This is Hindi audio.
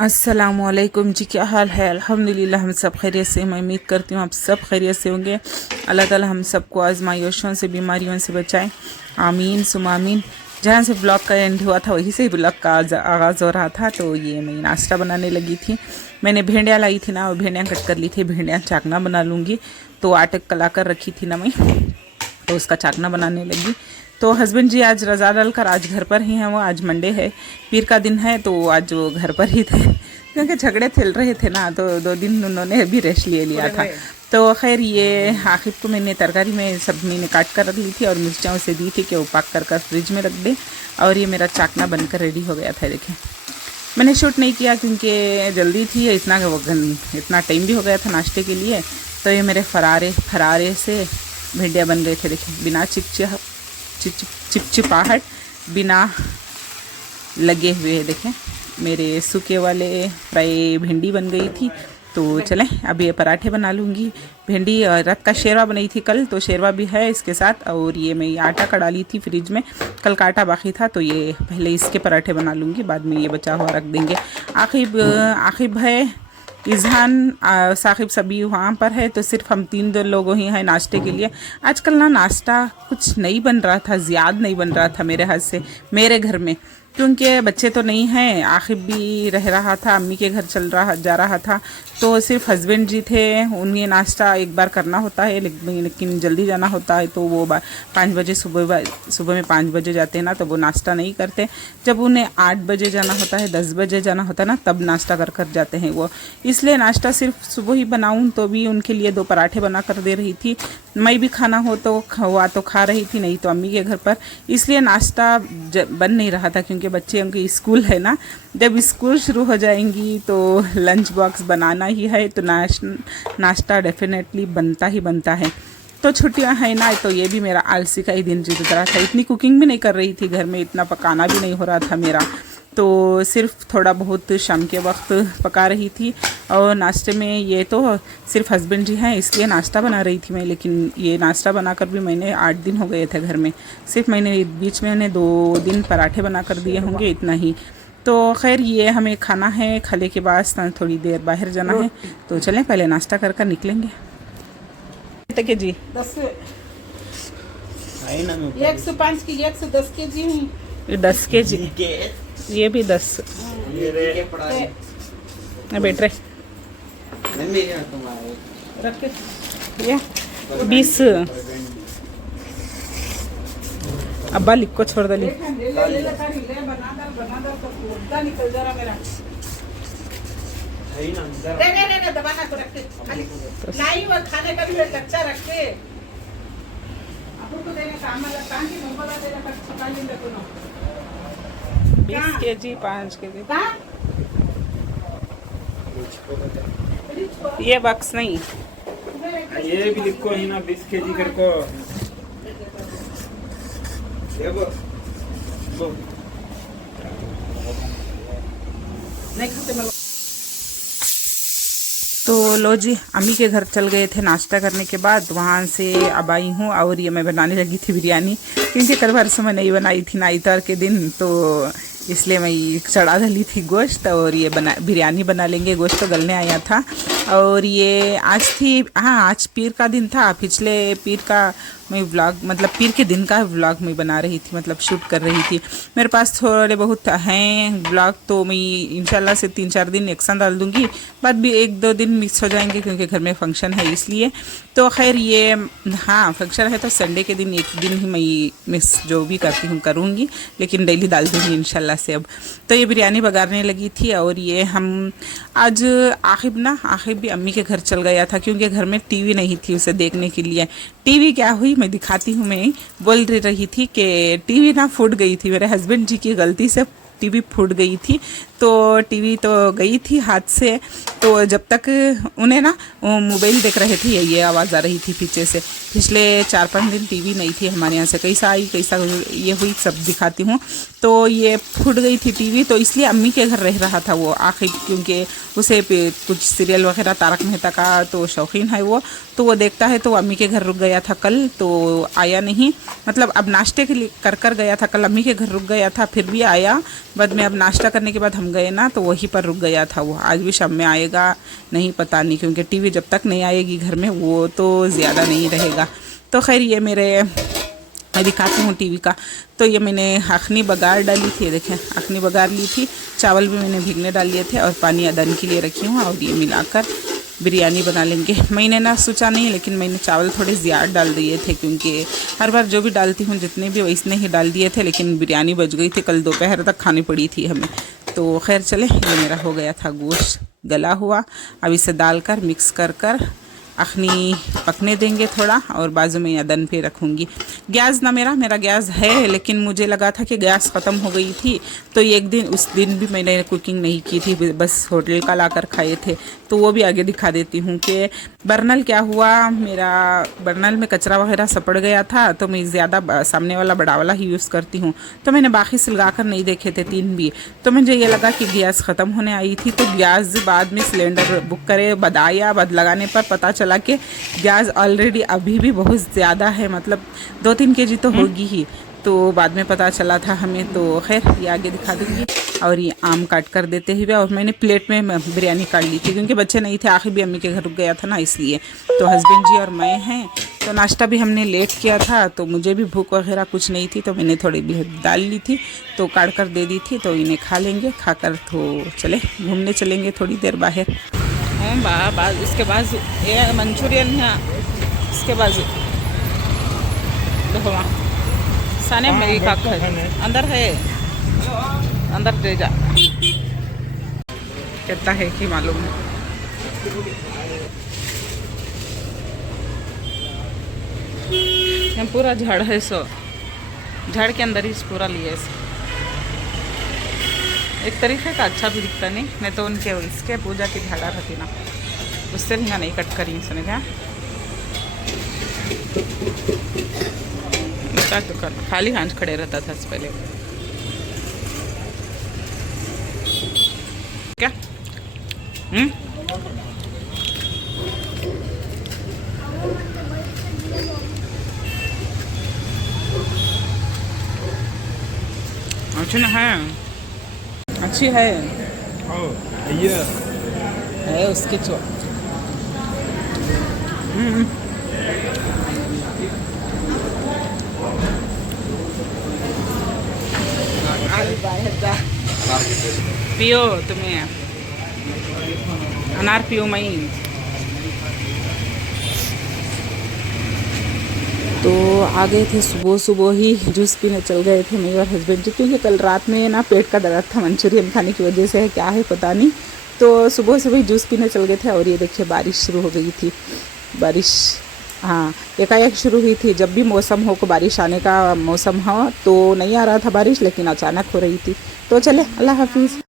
अस्सलामुअलैकुम जी, क्या हाल है। अल्हम्दुलिल्लाह हम सब खैरियत से। मैं उम्मीद करती हूँ आप सब खैरियत से होंगे। अल्लाह ताला हम सबको आजमाइशों से, बीमारियों से बचाएं, आमीन सुमा आमीन। जहाँ से ब्लॉग का एंड हुआ था वहीं से ही ब्लॉग का आगाज़ हो रहा था। तो ये मैं नाश्ता बनाने लगी थी। मैंने भेंडियाँ लाई थी ना, वो भेंडियाँ कट कर ली थी। भेंडियाँ चाकना बना लूँगी। तो आटे कला कर रखी थी ना मैं, तो उसका चाकना बनाने लगी। तो हस्बैंड जी आज रज़ा डालकर आज घर पर ही हैं। वो आज मंडे है, पीर का दिन है, तो आज वो घर पर ही थे क्योंकि झगड़े चल रहे थे ना, तो 2 दिन उन्होंने अभी रेस्ट लिया था। तो खैर ये आखिब को मैंने तरकारी में सब मैंने काट कर रख ली थी और मिर्चा उसे दी थी कि वो पाक कर फ्रिज में रख दे। और ये मेरा चाकना बनकर रेडी हो गया था। देखें, मैंने शूट नहीं किया क्योंकि जल्दी थी, इतना टाइम भी हो गया था नाश्ते के लिए। तो ये मेरे फरारे से भिंडियाँ बन रहे थे। देखें, बिना चिपचिपाहट, बिना लगे हुए। देखें, मेरे सूखे वाले फ्राई भिंडी बन गई थी। तो चलें अब ये पराठे बना लूँगी। भिंडी रात का शेरवा बनाई थी कल, तो शेरवा भी है इसके साथ। और ये मैं आटा कड़ा ली थी फ्रिज में, कल का आटा बाकी था, तो ये पहले इसके पराठे बना लूँगी, बाद में ये बचा हुआ रख देंगे। आखिब है, इजहान साहिब सभी वहाँ पर है, तो सिर्फ हम 3 लोगों ही हैं नाश्ते के लिए। आजकल ना नाश्ता कुछ नहीं बन रहा था, ज़्यादा नहीं बन रहा था मेरे हाथ से, मेरे घर में, क्योंकि बच्चे तो नहीं हैं। आखिब भी रह रहा था, अम्मी के घर जा रहा था, तो सिर्फ हस्बैंड जी थे। उन्हें नाश्ता एक बार करना होता है, लेकिन जल्दी जाना होता है, तो वो 5 बजे सुबह में 5 बजे जाते हैं ना, तो वो नाश्ता नहीं करते। जब उन्हें 8 बजे जाना होता है, 10 बजे जाना होता है ना, तब नाश्ता कर जाते हैं वो। इसलिए नाश्ता सिर्फ सुबह ही बनाऊँ, तो भी उनके लिए 2 पराठे बना कर दे रही थी। मैं भी खाना हो तो खा रही थी, नहीं तो अम्मी के घर पर। इसलिए नाश्ता बन नहीं रहा था, क्योंकि बच्चे उनकी स्कूल है ना, जब स्कूल शुरू हो जाएंगी तो लंच बॉक्स बनाना ही है, तो नाश्ता डेफिनेटली बनता है। तो छुट्टियां हैं ना, तो ये भी मेरा आलसी का ही दिन गुजर रहा था। इतनी कुकिंग भी नहीं कर रही थी घर में, इतना पकाना भी नहीं हो रहा था मेरा, तो सिर्फ थोड़ा बहुत शाम के वक्त पका रही थी। और नाश्ते में ये तो सिर्फ हस्बैंड जी हैं, इसलिए नाश्ता बना रही थी मैं। लेकिन ये नाश्ता बनाकर भी मैंने 8 दिन हो गए थे घर में, सिर्फ मैंने बीच में 2 दिन पराठे बना कर दिए होंगे, इतना ही। तो खैर ये हमें खाना है, खाने के बाद थोड़ी देर बाहर जाना है, तो चलें पहले नाश्ता कर निकलेंगे। के जी 105 की 110 के जी हुई, 10 के जी, ये भी 10 बैठ रहे ये 20 अब्बा लिख को छोड़ दली। निकल जा रहा मेरा। दबाना को रख के नहीं, वो खाने का भी कच्चा रख के आपको देने काम लगता है कि मोबाइल देना कर चुका ही देखो ना। 20 केजी 5 केजी ये बक्स नहीं, ये भी लिखो ही ना 20 केजी कर को। नहीं खाते मैं। तो लो जी, अम्मी के घर चल गए थे नाश्ता करने के बाद। वहाँ से अब आई हूँ और ये मैं बनाने लगी थी बिरयानी, क्योंकि कल परसों मैं नहीं बनाई थी ना इतार के दिन, तो इसलिए मैं चढ़ा डाली थी गोश्त। और ये बिरयानी बना लेंगे, गोश्त तो गलने आया था। और ये आज थी, हाँ आज पीर का दिन था। पिछले पीर का मैं व्लॉग, मतलब पीर के दिन का व्लॉग मैं बना रही थी, मतलब शूट कर रही थी। मेरे पास थोड़े बहुत हैं व्लॉग, तो मैं इंशाल्लाह से 3-4 दिन एक साथ डाल दूँगी, बाद भी 1-2 दिन मिस हो जाएंगे क्योंकि घर में फंक्शन है इसलिए। तो खैर ये हाँ फंक्शन है, तो संडे के दिन 1 दिन ही मैं मिस जो भी करती हूँ करूँगी, लेकिन डेली डाल दूँगी इंशाल्लाह से अब। तो ये बिरयानी बगारने लगी थी। और ये हम आज आखिब भी अम्मी के घर चल गया था, क्योंकि घर में टीवी नहीं थी उसे देखने के लिए। टीवी क्या हुई मैं दिखाती हूँ। मैं बोल रही थी कि टीवी ना फूट गई थी, मेरे हस्बैंड जी की गलती से टीवी फूट गई थी। तो टीवी तो गई थी हाथ से, तो जब तक उन्हें ना मोबाइल देख रहे थे, ये आवाज़ आ रही थी पीछे से। पिछले 4-5 दिन टीवी नहीं थी हमारे यहाँ से, कैसा आई कैसा ये हुई सब दिखाती हूँ। तो ये फूट गई थी टीवी, तो इसलिए अम्मी के घर रह रहा था वो आखिर, क्योंकि उसे कुछ सीरियल वगैरह तारक मेहता का तो शौकीन है वो, तो वो देखता है। तो अम्मी के घर रुक गया था कल, तो आया नहीं, मतलब अब नाश्ते के लिए कर गया था कल, अम्मी के घर रुक गया था, फिर भी आया बाद में अब नाश्ता करने के बाद हम गए ना तो वहीं पर रुक गया था वो। आज भी शाम में आएगा नहीं पता नहीं, क्योंकि टीवी जब तक नहीं आएगी घर में वो तो ज़्यादा नहीं रहेगा। तो खैर ये मैं दिखाती हूँ टीवी का। तो ये मैंने अखनी बघार डाली थी, देखें अखनी बघार ली थी, चावल भी मैंने भीगने डाल लिए थे और पानी अदन के लिए रखी हूँ, और ये मिलाकर बिरयानी बना लेंगे। मैंने ना सोचा नहीं, लेकिन मैंने चावल थोड़े ज़्यादा डाल दिए थे, क्योंकि हर बार जो भी डालती हूँ जितने भी वैसने ही डाल दिए थे, लेकिन बिरयानी बच गई थी, कल दोपहर तक खानी पड़ी थी हमें। तो खैर चले, ये मेरा हो गया था गोश्त गला हुआ। अब इसे डालकर मिक्स कर अखनी पकने देंगे थोड़ा, और बाजू में अदन पे रखूँगी। गैस ना मेरा गैस है, लेकिन मुझे लगा था कि गैस ख़त्म हो गई थी, तो एक दिन उस दिन भी मैंने कुकिंग नहीं की थी, बस होटल का लाकर खाए थे। तो वो भी आगे दिखा देती हूँ कि बर्नल क्या हुआ, मेरा बर्नल में कचरा वगैरह सपड़ गया था, तो मैं ज़्यादा सामने वाला बड़ा वाला ही यूज़ करती हूँ। तो मैंने बाकी सिलगा कर नहीं देखे थे 3 भी, तो मुझे ये लगा कि गैस ख़त्म होने आई थी, तो गैस बाद में सिलेंडर बुक करे बदाया, बद लगाने पर पता चला कि गैस ऑलरेडी अभी भी बहुत ज़्यादा है, मतलब 2-3 kg तो होगी ही। तो बाद में पता चला था हमें। तो खैर ये आगे दिखा दूँगी। और ये आम काट कर देते हुए, और मैंने प्लेट में बिरयानी काट ली थी, क्योंकि बच्चे नहीं थे, आखिर भी अम्मी के घर रुक गया था ना, इसलिए। तो हस्बैंड जी और मैं हैं, तो नाश्ता भी हमने लेट किया था, तो मुझे भी भूख वगैरह कुछ नहीं थी, तो मैंने थोड़ी भी डाल ली थी, तो काट कर दे दी थी। तो इन्हें खा लेंगे, खाकर तो चले घूमने चलेंगे थोड़ी देर बाहर। उसके बाद ये मंचूरियन है, इसके बाद देखो वहाँ साने मेरी काक अंदर है, अंदर दे जा, कहता है कि मालूम है। यहाँ पूरा झाड़ है, सो झाड़ के अंदर ही पूरा लिया है। एक तरीके का अच्छा भी दिखता नहीं तो उनके इसके पूजा की झाड़ा रहती ना, उससे भी नहीं कट करी उसने क्या दुकान खाली हाथ खड़े रहता था पहले क्या। अच्छी ना है, अच्छी है उसकी चो पियो, तुम्हें अनार पियो मई। तो आ गए थे सुबह ही, जूस पीने चल गए थे मैं और हस्बैंड जी, क्योंकि कल रात में ना पेट का दर्द था मंचूरियन खाने की वजह से है, क्या है पता नहीं। तो सुबह ही जूस पीने चल गए थे। और ये देखिए बारिश शुरू हो गई थी, बारिश हाँ एकाएक शुरू हुई थी। जब भी मौसम हो को बारिश आने का मौसम हो तो नहीं आ रहा था बारिश, लेकिन अचानक हो रही थी। तो चले, अल्लाह हाफिज़।